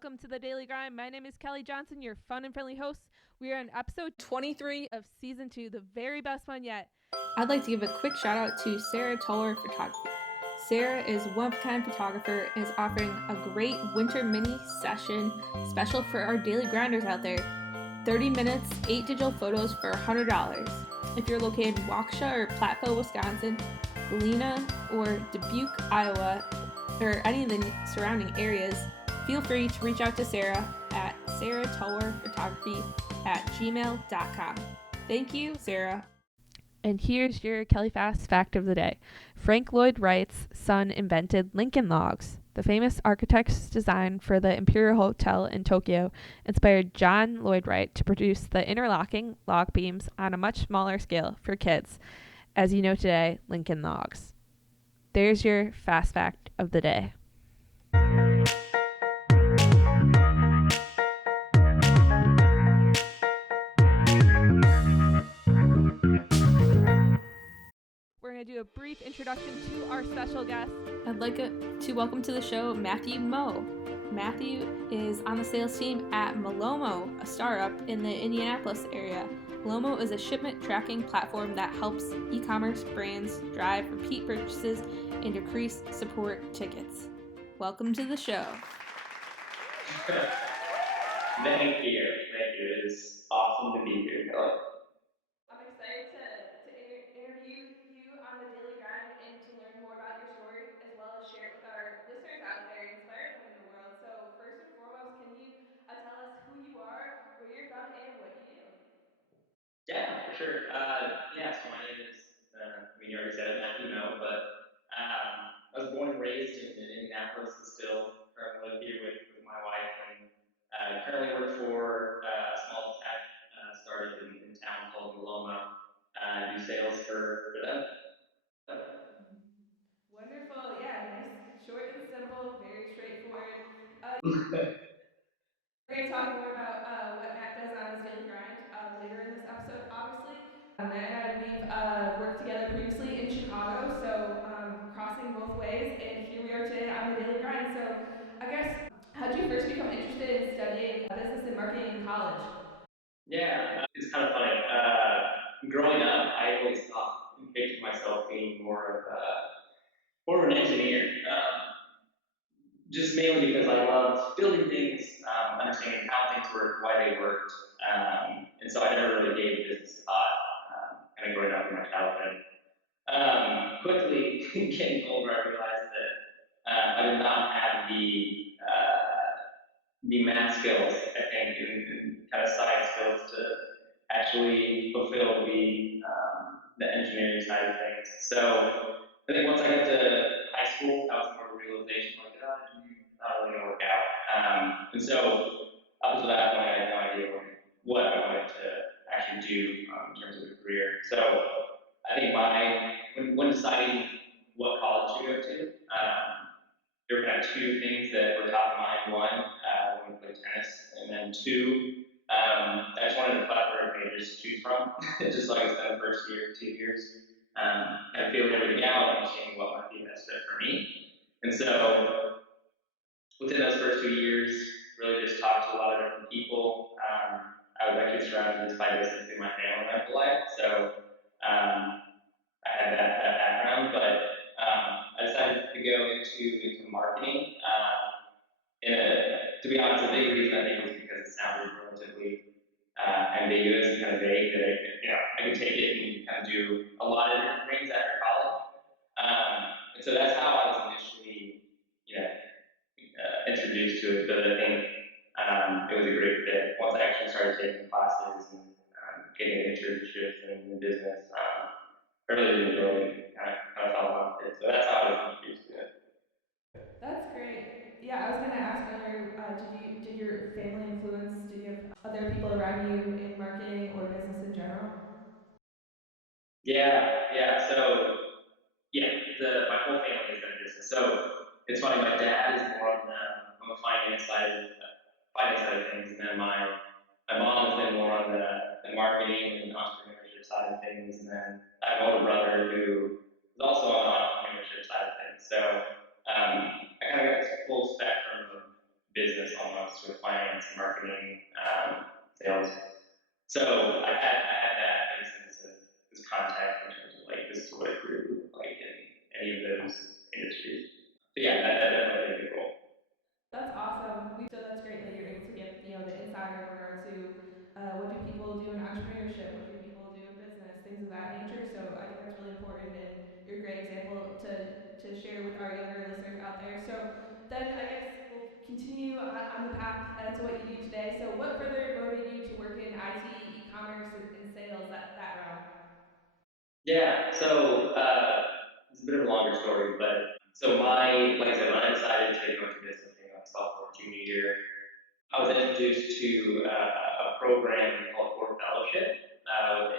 Welcome to the Daily Grind. My name is Kelly Johnson, your fun and friendly host. We are on episode 23 of season 2, the very best one yet. I'd like to give a quick shout out to Sarah Toller Photography. Sarah is a one-of-a-kind photographer and is offering a great winter mini session special for our daily grinders out there. 30 minutes, 8 digital photos for $100. If you're located in Waukesha or Platteville, Wisconsin, Galena, or Dubuque, Iowa, or any of the surrounding areas, feel free to reach out to Sarah at sarahtowerphotography@gmail.com. Thank you, Sarah. And here's your Kelly Fast fact of the day. Frank Lloyd Wright's son invented Lincoln Logs. The famous architect's design for the Imperial Hotel in Tokyo inspired John Lloyd Wright to produce the interlocking log beams on a much smaller scale for kids. As you know today, Lincoln Logs. There's your fast fact of the day. We're going to do a brief introduction to our special guest. I'd like to welcome to the show Matthew Moe. Matthew is on the sales team at Malomo, a startup in the Indianapolis area. Malomo is a shipment tracking platform that helps e-commerce brands drive repeat purchases and decrease support tickets. Welcome to the show. Thank you. It is awesome to be here, Kelly. I'm excited to interview you on the Daily Grind and to learn more about your story, as well as share it with our listeners out there, inspire them in the world. So first and foremost, can you tell us who you are, where you're from, and what you do? Yeah, for sure. So my name is, you already said it, Matthew Moe, but I was born and raised in Indianapolis and still currently live here with my wife, and currently work for a small tech startup in town called Maloma. I do sales for them. Wonderful. Yeah, nice, short and simple, very straightforward. We're going to talk more about what Matt does on his daily grind later in this episode, obviously. Matt and I, we've worked together previously in Chicago, so crossing both ways, and here we are today on the daily grind. So I guess, how'd you first become interested in studying business and marketing in college? Yeah, it's kind of funny. Growing up, I always thought and pictured myself being more of an engineer. Just mainly because I loved building things, understanding how things work, why they worked, and so I never really gave business a thought. Kind of growing up in my childhood. Quickly getting older, I realized that I did not have the math skills, I think, and kind of science skills to actually fulfill the engineering side of things. So I think once I got to high school, that was more of a realization, like, oh, engineering's not really gonna work out. And so up until that point, I had no idea what I wanted to actually do in terms of a career. So I think when deciding what college to go to, there were kind of two things that were top of mind. One, I wanted to play tennis, and then two, I just wanted a plethora of majors to choose from, just like I spent the first year, 2 years, kind of feeling everything out, understanding what might be the best fit for me. And so within those first 2 years, really just talked to a lot of different people. I was actually surrounded by business through my family my whole life, so I had that background, but I decided to go into marketing. To be honest, a big reason I think was because it sounded relatively ambiguous and kind of vague that I could take it and kind of do a lot of different things after college. And so that's how I was initially, introduced to it. But I think it was a great fit once I actually started taking classes and getting internships in business. I really enjoyed it. Kind of fell in love with it. So that's how I was introduced to it. That's great. Yeah, I was gonna ask earlier. Did your family influence? Did you have other people around you in marketing or business in general? Yeah. So yeah, my whole family is in business. So it's funny. My dad is more on the finance side of things, and then my mom has been more on the marketing and entrepreneurship side of things, and then I have an older brother who is also on the entrepreneurship side of things. So I kind of got this full spectrum of business almost with finance, marketing, sales. So I had that as context in terms of like this is what a career would look like in any of those industries. So yeah, that definitely plays a big role. That's awesome. So that's great that you're able to get, the insider in regard to what do people do in entrepreneurship, what do people do in business, things of that nature. So I think that's really important, and you're a great example to share with our younger listeners out there. So then I guess we'll continue on the path to what you do today. So what further motivated you to work in IT, e-commerce, and sales, that realm? Yeah, so it's a bit of a longer story, but so like I said, when I decided to go into business in my sophomore junior year, I was introduced to a program called Core Fellowship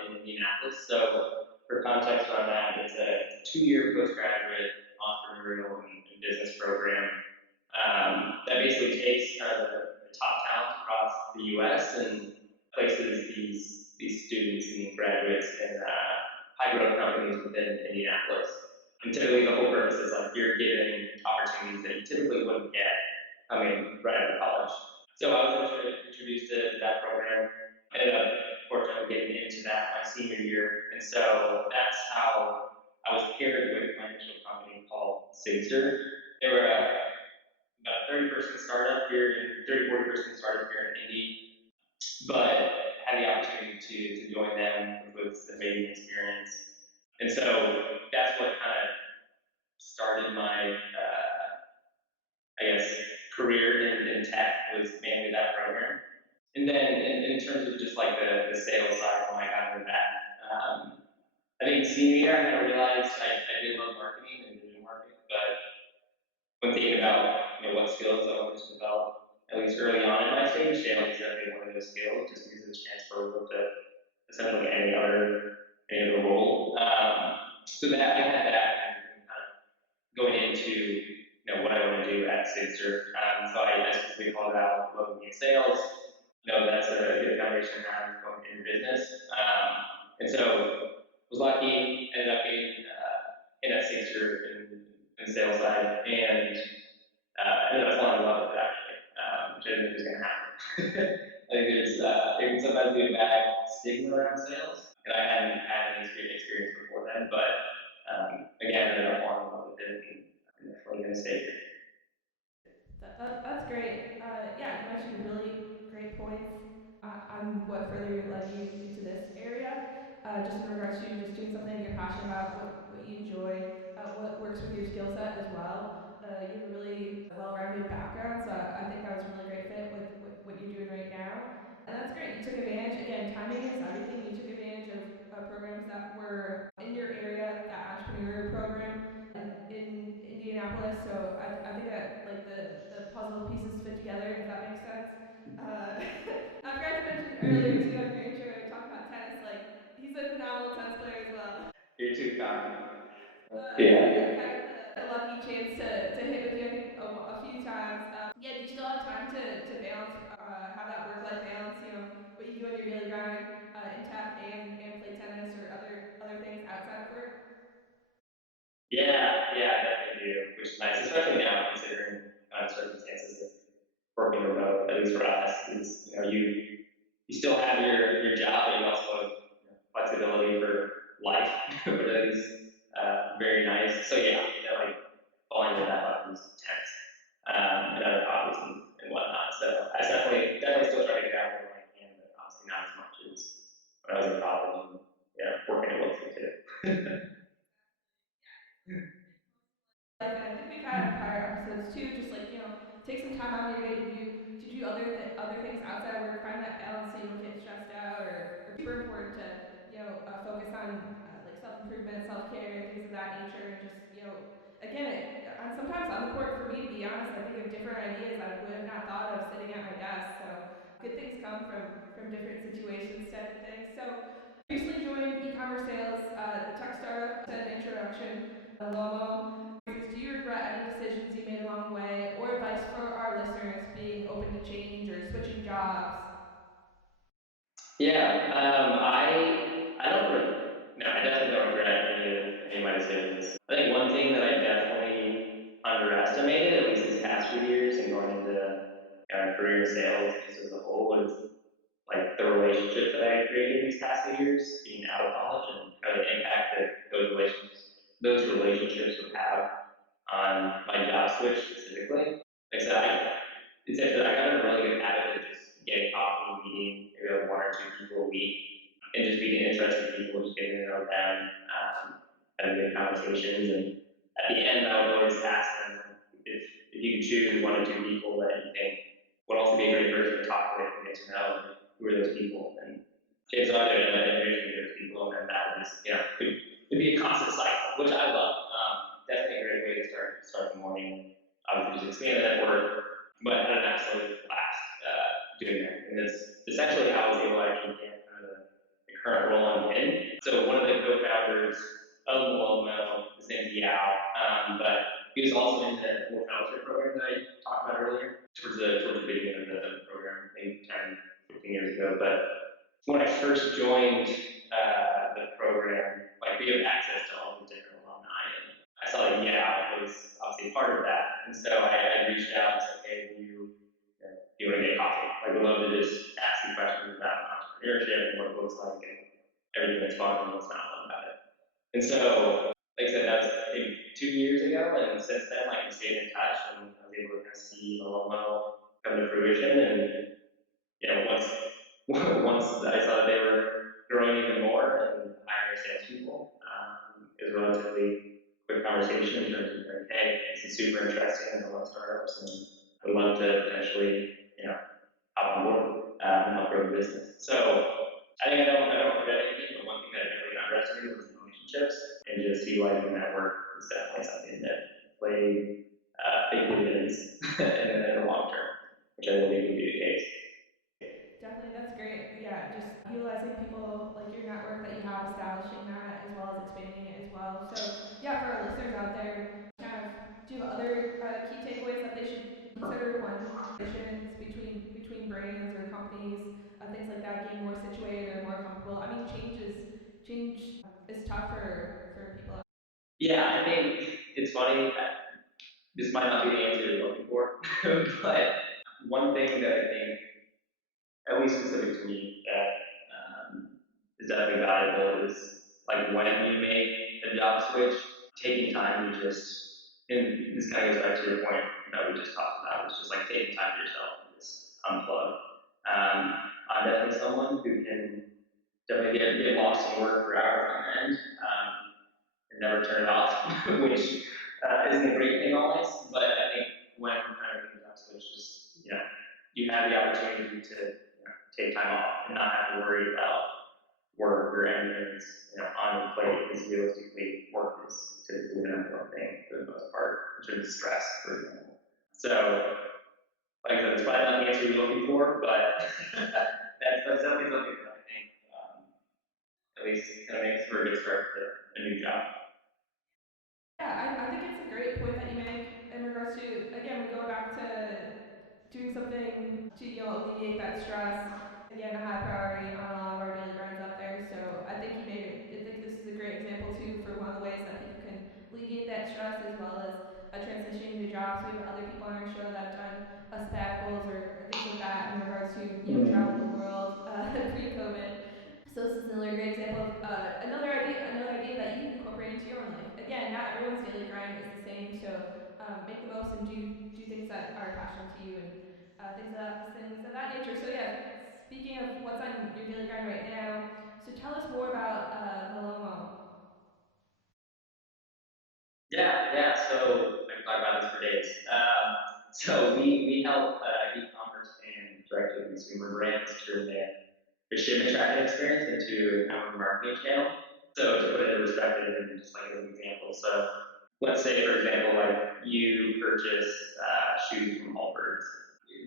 in Indianapolis. So for context around that, it's a 2-year postgraduate entrepreneurial and business program that basically takes the top talent across the U.S. and places these students and graduates in high growth companies within Indianapolis. And typically, the whole purpose is like you're given opportunities that you typically wouldn't get coming right out of college. So I was introduced to that program. Ended up fortunately getting into that my senior year, and so that's how I was paired with my initial company called Sigster. They were about a 30-person startup here, in 40-person startup here in Indy, but had the opportunity to join them, which was an amazing experience. And so that's what kind of started my, I guess, career in tech was mainly that program. And then in terms of just like the sales side, when I got into that, I think senior year I kind of realized I did love marketing and digital marketing, but when thinking about what skills I wanted to develop, at least early on in my stage, sales is definitely one of those skills, just because it's transferable to essentially any other role. So that I had that and kind of going into what I want to do at Sigster. So I specifically called it out looking at sales. That's a good foundation to have going into business. And so was lucky, ended up getting in at Sigster in the sales side, and ended up falling in love with it actually, which I didn't think was going to happen. I think there can sometimes be a bad stigma around sales, and I hadn't had any experience before then, but again, I ended up falling in love with it, and I'm definitely going to stay here. That's great. Yeah, you mentioned really great points on what further led you to this area. Just in regards to just doing something you're passionate about, what you enjoy, what works with your skill set as well. You have a really well-rounded background, so I think that was a really great fit with what you're doing right now. And that's great. You took advantage. Again, timing is everything. You took advantage of programs that were in your area, that entrepreneur program in Indianapolis. So I think that like the puzzle pieces fit together, if that makes sense. Uh, I forgot to mention earlier too on your intro talking about tennis. Like he's a phenomenal tennis player as well. You're too cocky. So Yeah. yeah, you had the lucky chance to hit with you, I think, a few times. Yeah, do you still have time to balance, have that work life balance? What you do on your daily grind in tech and play tennis or other things outside of work. Yeah, I definitely do, which is nice, especially now considering circumstances of working remote, at least for us, is you still have your job, but you also have flexibility for life, which is very nice. So yeah, like falling into that life is tense, and other hobbies and whatnot. So I definitely still try to get out there when I can, but obviously not as much as when I was in college and working at Wilson too. Life, and I think we've had on prior episodes too, just like take some time out of your day to do other things outside of work, find that balance so you don't get stressed out, or super important to focus on like self-improvement, self-care, things of that nature, and just again sometimes on the court, for me, to be honest, I think of different ideas I would have not thought of sitting at my desk. So good things come from different situations, type of thing. So recently joined e-commerce sales, the tech startup. Said introduction, Lomo. Do you regret any decisions you made along the way, or advice for our listeners being open to change or switching jobs? Yeah, I don't no, I definitely don't regret any of my decisions. I think one thing that I definitely underestimated, at least these past few years, and going into kind of career in sales just as a whole was like the relationships that I created these past few years, being out of college, and kind of the impact that those relationships would have on my job switch specifically. Like I said, it's actually I got in a really good habit of just getting coffee, meeting maybe like one or two people a week, and just meeting interesting people, just getting to know them, having good conversations. And at the end, I would always ask them if you could choose one or two people that you think would also be a great person to talk with and get to know, who are those people. And chances are they're going to introduce me to those people, and then that would just, could be a constant cycle, which I love. Definitely a great way to start the morning. Obviously, just expand the network, but I had an absolute blast doing that. And it's essentially how I was able to actually get kind of the current role I'm in. So one of the co-founders of Malomo, his name's Yao, but he was also in the Full Fellowship program that I talked about earlier, towards the beginning of the program, maybe 10, 15 years ago. But when I first joined the program, like we have access to all the different alumni, and I saw that was obviously part of that. And so I reached out and said, hey, do you want to get coffee? Like, we'd love to just ask you questions about entrepreneurship and what it looks like and everything that's fun and what's not fun about it. And so, like I said, that was maybe 2 years ago, and since then, like, we stayed in touch, and I was able to kind of see Malomo come to fruition. And once I saw that they were growing even more and hiring salespeople, it was a relatively quick conversation in terms of like, hey, this is super interesting, I love startups, and I'd love to potentially, hop on board and help grow the business. So I think I don't regret anything, but one thing that really underestimated was the relationships, and just utilizing that work is definitely something that played big dividends in the long term, which I believe would be the case. Definitely, that's great. Yeah, just utilizing people like your network that you have, establishing that as well as expanding it as well. So, yeah, for our listeners out there, do you have other key takeaways that they should consider when relations between brands or companies, things like that, getting more situated or more comfortable? I mean, change is tough for people. Yeah, I think it's funny. This might not be the answer you're looking for, but one thing that I think, at least specific to me, that is definitely valuable is like when you make a job switch, taking time to and this kind of goes back to your point that we just talked about, it's just like taking time for yourself and just unplug. I'm definitely someone who can definitely get lost in work for hours on end and never turn it off, which isn't a great thing always, but I think when kind of making a job switch, you have the opportunity to take time off and not have to worry about work or anything that's on your plate, because realistically work is typically the number one thing for the most part, in terms of stress, for example. So, like I said, it's probably not the answer you're looking for, but that's definitely something that I think at least kind of makes for a good start to a new job. Yeah, I think it's a great point that you make in regards to, again, we go back to doing something to alleviate that stress. Again, a high priority on a lot of our daily grinds out there. So I think you made it. I think this is a great example too for one of the ways that people can alleviate that stress as well as transitioning to jobs. We have other people on our show that have done sabbaticals or things like that in regards to travel the world pre-COVID. So this is another great example of another idea that you can incorporate into your own life. Again, not everyone's daily grind is the same, so make the most and do things that are passionate to you and things of that nature. So yeah, speaking of what's on your daily grind right now, so tell us more about Malomo. Yeah. So I can talk about this for days. So we help e-commerce and direct-to-consumer brands turn their shipment tracking experience into our marketing channel. So to put it in perspective, and just like as an example, so let's say for example, like you purchase shoes from Allbirds.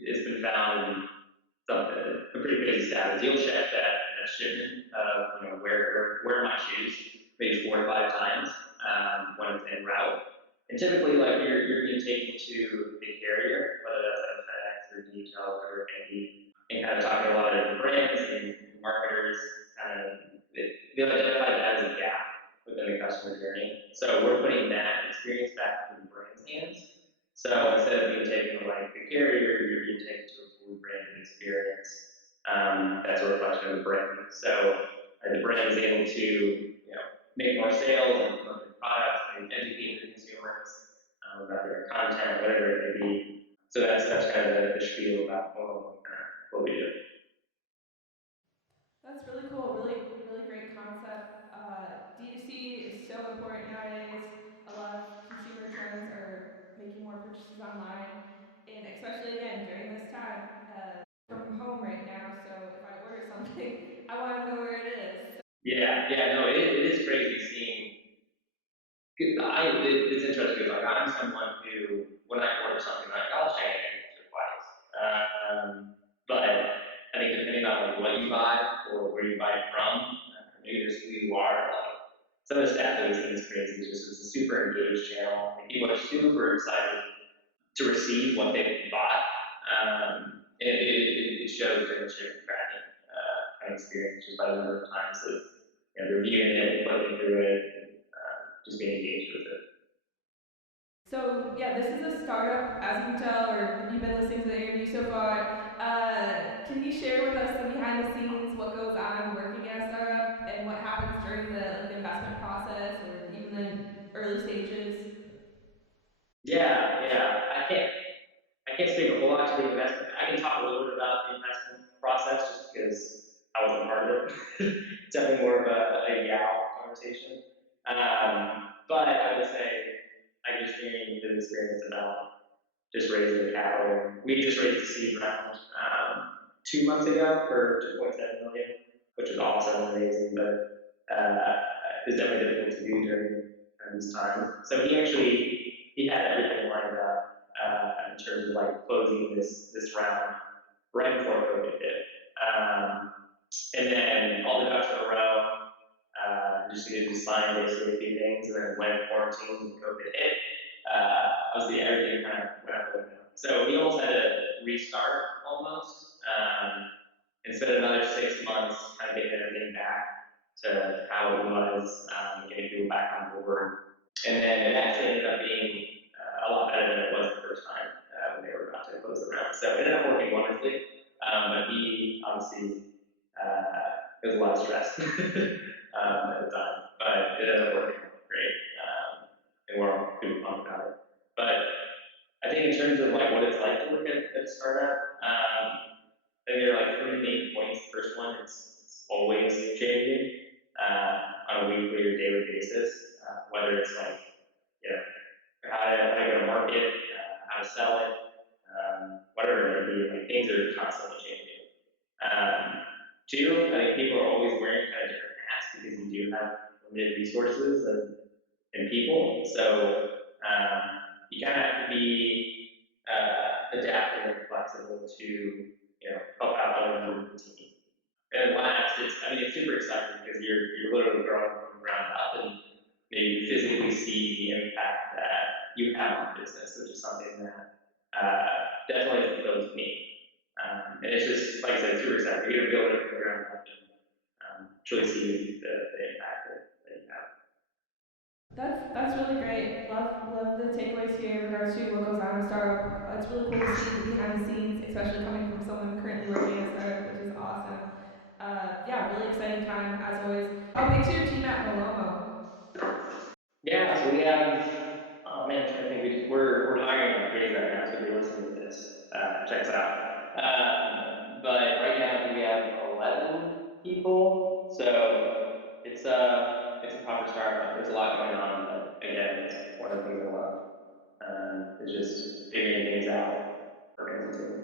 It's been found in a pretty crazy stat is you'll check that shipment of where are my shoes maybe 4 to 5 times when it's en route. And typically, like you're being taken to the carrier, whether that's like FedEx or DHL, whatever it may be, and kind of talking to a lot of different brands and marketers, kind of they've identified that as a gap within the customer journey. So we're putting that experience back in the brand's hands. So instead of being taken to like the carrier, you're being taken to a experience that's a reflection of the brand. So the brand is able to make more sales and promote their products and educate the consumers about their content, whatever it may be. So that's kind of the spiel about what we do. That's really cool. Really great concept. D2C is so important nowadays. A lot of consumer trends are making more purchases online, and especially again during this time, from home right now. So if I order something, I want to know where it is. Yeah, no, it is crazy seeing. It's interesting because like I'm someone who, when I order something, like I'll check it once or twice. But I think depending on like what you buy or where you buy it from, maybe just who you are, like some of the stats that we see is crazy. It's a super engaged channel. Like, people are super excited to receive what they bought. It shows in the shipping tracking kind of experience just by the number of times that they're viewing it, looking through it, and just being engaged with it. So yeah, this is a startup, as you can tell, or if you've been listening to the interview so far. Can you share with us some behind the scenes, what goes on working at a startup, and what happens during the investment process, or even the early stages? Yeah. I can't speak a whole lot to the investment. I can talk a little bit about the investment process just because I wasn't part of it. It's definitely more of a conversation. But I would say I just gained the experience about just raising the capital. We just raised a seed round 2 months ago for 2.7 million, which was awesome and amazing, but it's definitely difficult to do during this time. So he had everything lined up in terms of like closing this round right before COVID hit. And then all the ducks in a row, just needed to sign basically a few things, and then when quarantine and COVID hit, obviously everything kind of went out the window. So we almost had to restart almost, and spend another 6 months kind of getting everything back to how it was, getting people back on board. And then it actually ended up being a lot better than it was the first time when they were about to close the round. So it ended up working wonderfully, but he obviously it was a lot of stress at the time, but it ended up working great, and we're all super pumped about it. But I think in terms of like what it's like to work at a startup, I think there are like three main points. First one, it's always changing on a weekly or daily basis, whether it's like how to go to market, how to sell it, whatever it may be. Like things are constantly changing. Two, I think people are always wearing kind of different hats because you do have limited resources and people. So you kind of have to be adaptable and flexible to help out other members of the team. And last, it's super exciting because you're literally growing from the ground up, and you physically see the impact that you have on business, which is something that definitely fulfills me. And it's just, like I said, super exciting. You're going to build it from the ground up and truly see the impact that you have. That's really great. Love the takeaways here in regards to what goes on in a startup. It's really cool to see the behind the scenes, especially coming from someone currently working at a startup, which is awesome. Yeah, really exciting time as always. How big's your team at Malomo? Yeah, so we have, oh man, I'm trying to think, we're hiring like crazy right now, so if you're listening to this, check us out. But right now, I think we have 11 people, so it's a proper startup. There's a lot going on, but again, it's one of the things I love. Is just figuring things out, working as a team.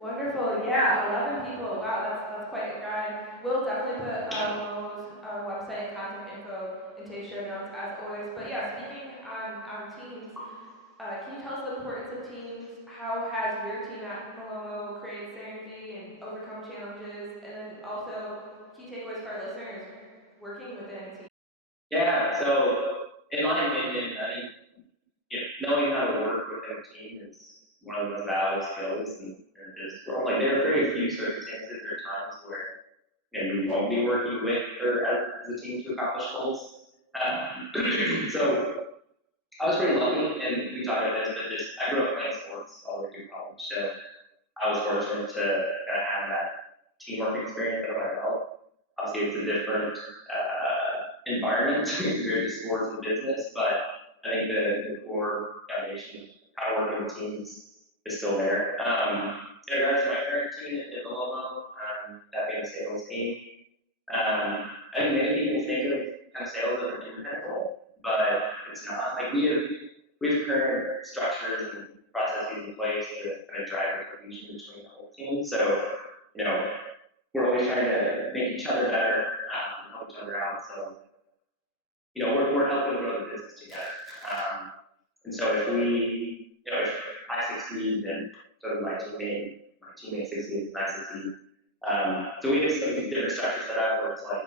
Wonderful. Yeah, 11 people. Wow, that's quite a grind. We'll definitely put Malomo's website and contact info into his show notes as always. But yeah, speaking on teams, can you tell us the importance of teams? How has your team at Malomo created synergy and overcome challenges? And then also key takeaways for our listeners working within a team. Yeah, so in my opinion, I think knowing how to work within a team is one of the most valuable skills in the business world. Like there are very few circumstances or times where we won't be working with or as a team to accomplish goals. So I was pretty lucky, and we talked about this, but I grew up playing sports all the way through college. So I was fortunate to kind of have that teamwork experience under my belt. Obviously, it's a different environment compared to sports and business, but I think the core foundation of how to work with teams is still there. In regards to my current team at Villalobos, that being the sales team, I think many people think of kind of sales as an independent role, but it's not. Like we have current structures and processes in place to kind of drive the cohesion between the whole team. So, you know, we're always trying to make each other better, help each other out. So, we're helping grow the business together. And so if I succeed, then so does my teammate succeeds, and I succeed. So we have some different structures set up where it's like,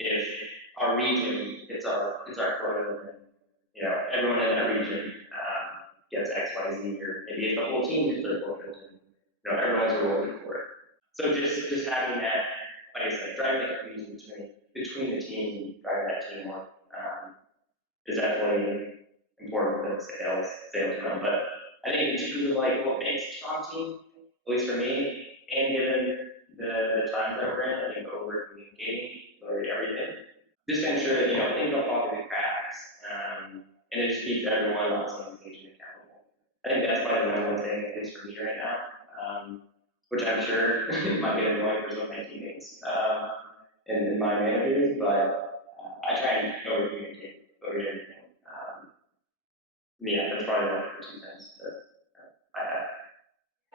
if our region it's our quota, then everyone in that region gets X, Y, Z, or maybe if the whole team gets their quota, then everyone's rewarded for it. So just having that, like I said, driving the cohesion between the teams and driving that teamwork is definitely important within salesman. But I think in terms of like what makes a strong team, at least for me, and given the times that we're in, I think over communicating literally everything. Just to ensure that things don't fall through the cracks, and it just keeps everyone on the same page and accountable. I think that's probably the number one thing, at least for me right now, which I'm sure might get annoying for some of my teammates and my managers, but I try and over communicate over everything. Yeah, that's probably the two cents that I have.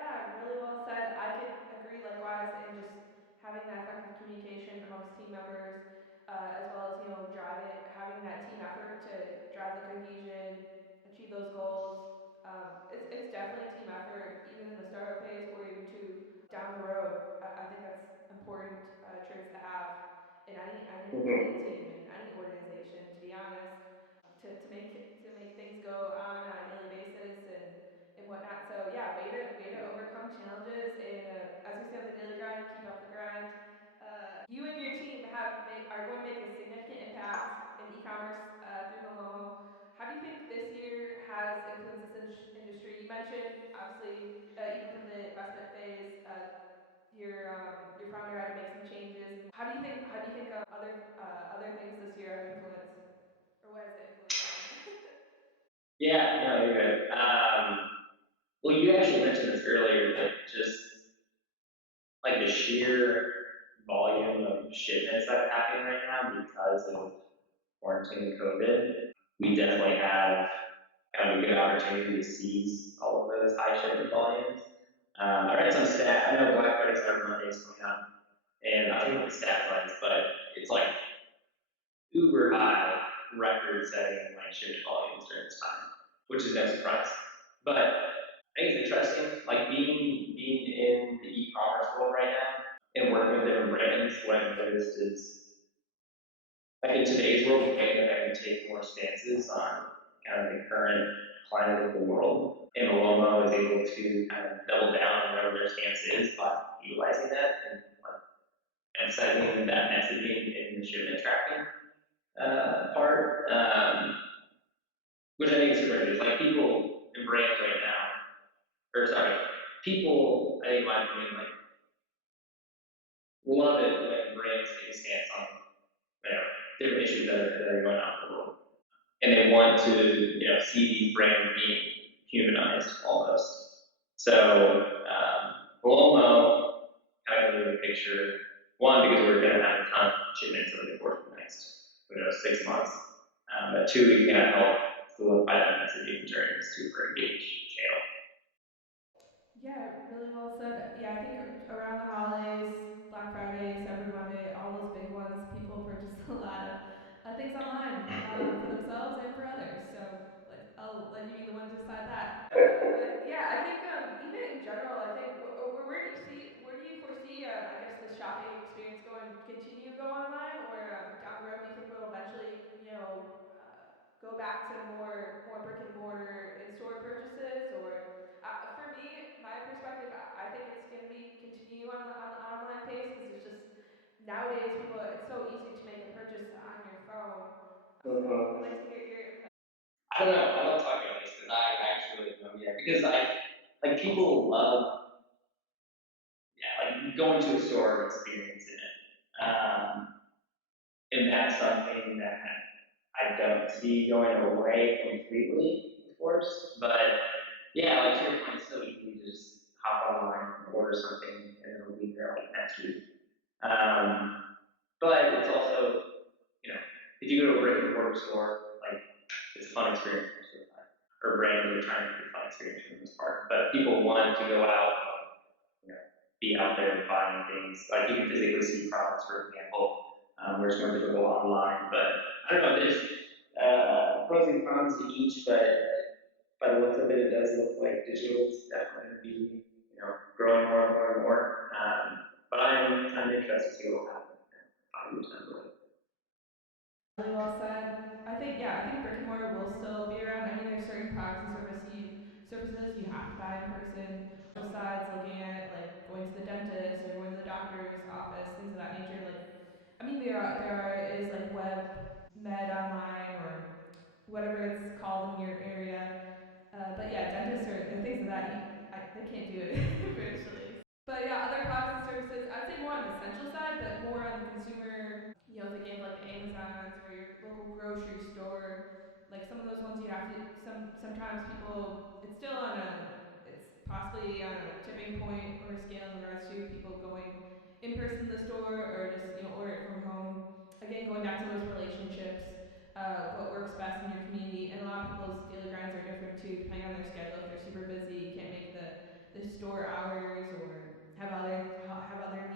Yeah, really well said. I could agree likewise in just having that effective communication amongst team members, as well as having that team effort to drive the cohesion, achieve those goals. It's definitely a team effort, even in the startup phase or even to down the road. I think that's important traits to have in any Mm-hmm. team in any organization. To be honest, to make things go on a daily basis and whatnot. So yeah, way to overcome challenges and as we say on the daily grind, keep up the grind. You and your team are going to make a significant impact in e-commerce through Malomo. How do you think this year has influenced this industry? You mentioned obviously even from the investment phase, your founder had to make some changes. And how do you think other things this year have influenced, or what has it influenced on? Yeah, no, you're good. Well, you actually mentioned this earlier, but just like the sheer volume of shipments that are happening right now because of quarantine and COVID, we definitely have kind of a good opportunity to seize all of those high shipment volumes. I read some stat. I know Black Friday Cyber Monday is coming up, and I don't know what the stat was, but it's like uber high, record-setting like shipment volumes during this time, which is no surprise. But I think it's interesting, like being in the e-commerce world right now and working with different brands. What I've noticed is, like in today's world, brands are having to take more stances on kind of the current climate of the world. And Malomo is able to kind of double down on whatever their stance is by utilizing that and like emphasizing that messaging in the shipment tracking part, which I think is super interesting. Like people and brands right now, or sorry, people, I think in my opinion, like love it when brands take a stance on different issues that are going on in the world, and they want to see these brands being humanized almost. So Lomo kind of in the picture. One, because we're going to have a ton of shipments over the course of the next 6 months. But two, we can kind of help solidify that messaging during this super engaged channel. Yeah, really well said. Yeah, I think around the holidays, Black Friday, Cyber Monday, all those big ones, people purchase a lot of things online for themselves and for others. So I'll let you be the one to decide that. But yeah, I think even in general, I think where do you foresee I guess the shopping experience going continue to go online, or down the road do you think we'll eventually go back to more brick and mortar in store purchases, or for me, my perspective, I think it's going to be continue on the online pace because it's just nowadays people it's so easy to make a purchase on your phone. So Mm-hmm. I'd like to hear your input. I don't know. I love talking about this because I actually don't yet because like people love, yeah, like going to a store and experiencing it. And that's something that I don't see going away completely, of course. But yeah, like to your point, it's so easy to just hop online and order something and it'll be there like next week. Um, but it's also, you know, if you go to a brick and mortar store, like it's a fun experience most of the time. Or brands are trying to make it a fun experience for the most part. But people want to go out, you know, be out there buying things. Like you can physically see products, for example, whereas more people go online. But I don't know, there's pros and cons to each, but by the looks of it, it does look like digital is definitely going to be, you know, growing more and more and more. But I'm interested to see what will happen in 5 years down the road. Really well said. I think brick and mortar will still be around. I mean, there's certain products and services you have to buy in person. Besides looking at like going to the dentist or going to the doctor's office, things of that nature. Like, I mean, there is like web med online or whatever it's called in your area. But yeah, dentists or things of that they can't do it virtually. But yeah, other products and services, I'd say more on the essential side, but more on the consumer. Thinking of like the Amazons or your local grocery store, like some of those ones you have to sometimes people it's still on a it's possibly on a tipping point or scale in regards to people going in person to the store or just order it from home. Again, going back to those relationships, what works best in your community, and a lot of people's daily grinds are different too, depending on their schedule. If they're super busy, can't make the store hours or have other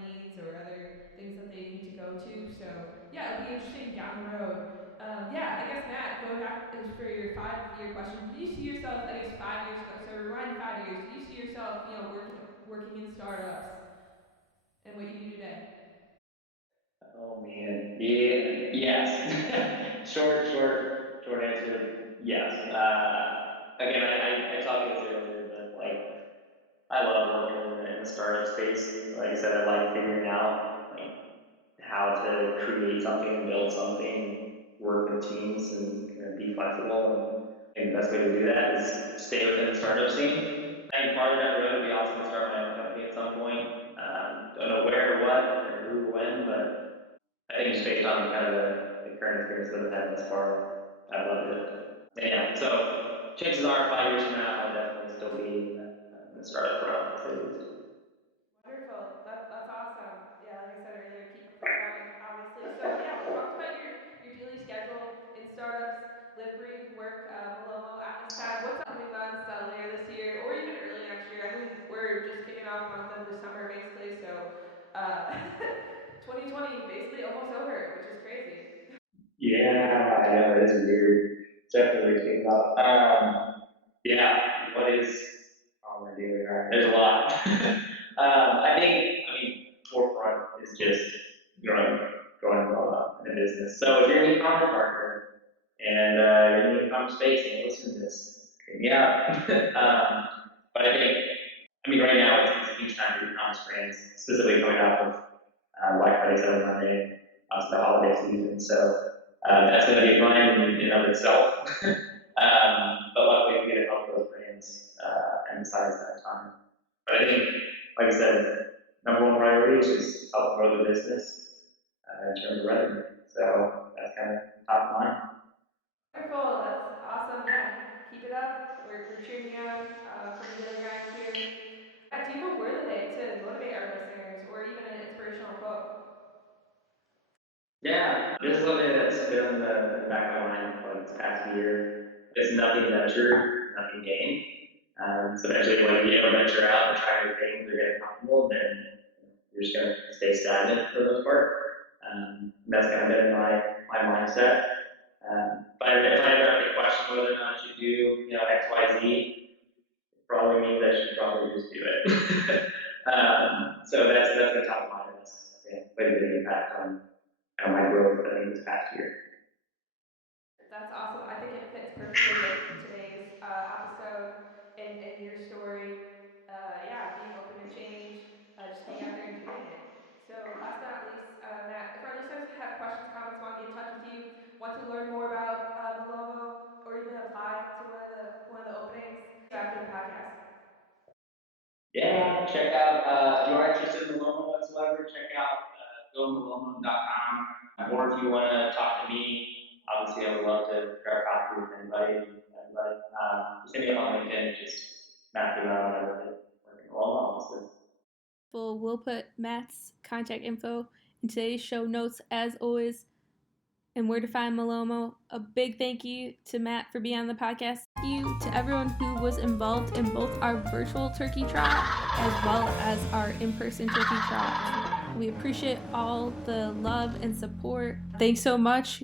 needs or other things that they need to go to. So yeah, it'll be interesting down the road. Yeah, I guess Matt, going back for your 5 year question, do you see yourself? I guess 5 years ago. So rewind 5 years. Do you see yourself, working in startups and what you do today? Oh man, yeah, yes. Short answer, yes. Again, I talked about this earlier, but like I love working in the startup space. Like I said, I like figuring out like how to create something and build something and work with teams and kind of be flexible. And I think the best way to do that is stay within the startup scene. I think farther down the road, it'd be awesome to start my own company at some point. Don't know where or what or who or when, but I think just based on kind of the current experience that I've had thus far, I love it. Yeah, so chances are 5 years from now, I'll definitely still be in the startup realm, to say the least. Wonderful. That's awesome. Yeah, like I said earlier, keep up the grind, obviously. So yeah, we talked about your daily schedule in startups, live, breathe, work, Malomo at this time. What's upcoming events later this year or even early next year? I mean, we're just kicking off month of the summer basically, so uh 2020 basically almost over, which is crazy. Yeah, I know, it is weird. It's definitely weird to think about. Yeah, what is on my daily grind? There's a lot. I mean, forefront is just growing, in a business. So if you're an e-commerce marketer and you're in the e-commerce space and you listen to this, hit me up. But I mean, right now it's a huge time for e-commerce brands, specifically coming off of Black Friday, Cyber Monday, and also the holiday season. So that's going to be a grind in of itself. But luckily, we get to help those brands emphasize that time. But I think, like I said, number one priority is just help grow the business in terms of revenue. So that's kind of top of mind. Wonderful. That's awesome. Yeah, keep it up. We're cheering you on for your daily grinds here. Do you have a word of the day to motivate our listeners or even an inspirational quote? Yeah, this is something that's been in the back of my mind for like this past year. It's nothing ventured, nothing gained. So eventually, when you ever venture out and try new things or get comfortable, then you're just gonna stay stagnant for the most part. That's kind of been my mindset. But if I ever have to question whether or not I should do X, Y, Z, it probably means I should probably just do it. So that's the top of mind. That's played a big impact on my growth. I think this past year. That's awesome. I think it fits perfectly with today's episode and your story. Yeah, being open to change, just getting out there and doing it. So, last but not least, Matt, if our listeners have questions, comments, want to get in touch with you, want to learn more about Malomo, or even apply to one of the openings after the podcast. check out philmalomo.com. Or if you want to talk to me, obviously I would love to grab coffee with anybody. Just hit me up on LinkedIn, just Matt Devon, whatever. Honestly. We'll put Matt's contact info in today's show notes as always, and where to find Malomo. A big thank you to Matt for being on the podcast. Thank you to everyone who was involved in both our virtual turkey trot as well as our in-person turkey trot. We appreciate all the love and support. Thanks so much.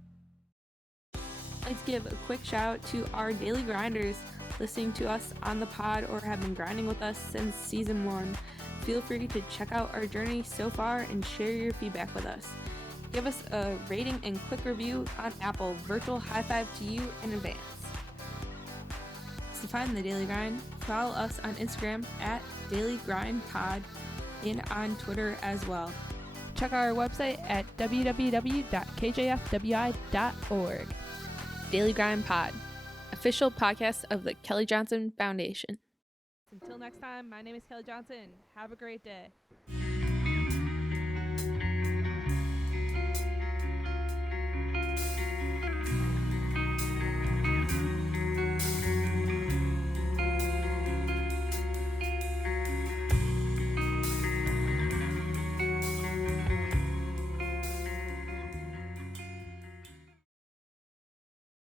I'd like to give a quick shout out to our daily grinders listening to us on the pod or have been grinding with us since season 1. Feel free to check out our journey so far and share your feedback with us. Give us a rating and quick review on Apple. Virtual high five to you in advance. To find the Daily Grind, follow us on Instagram at Daily Grind Pod and on Twitter as well. Check our website at www.kjfwi.org. Daily Grind Pod, official podcast of the Kelly Johnson Foundation. Until next time, my name is Kelly Johnson. Have a great day.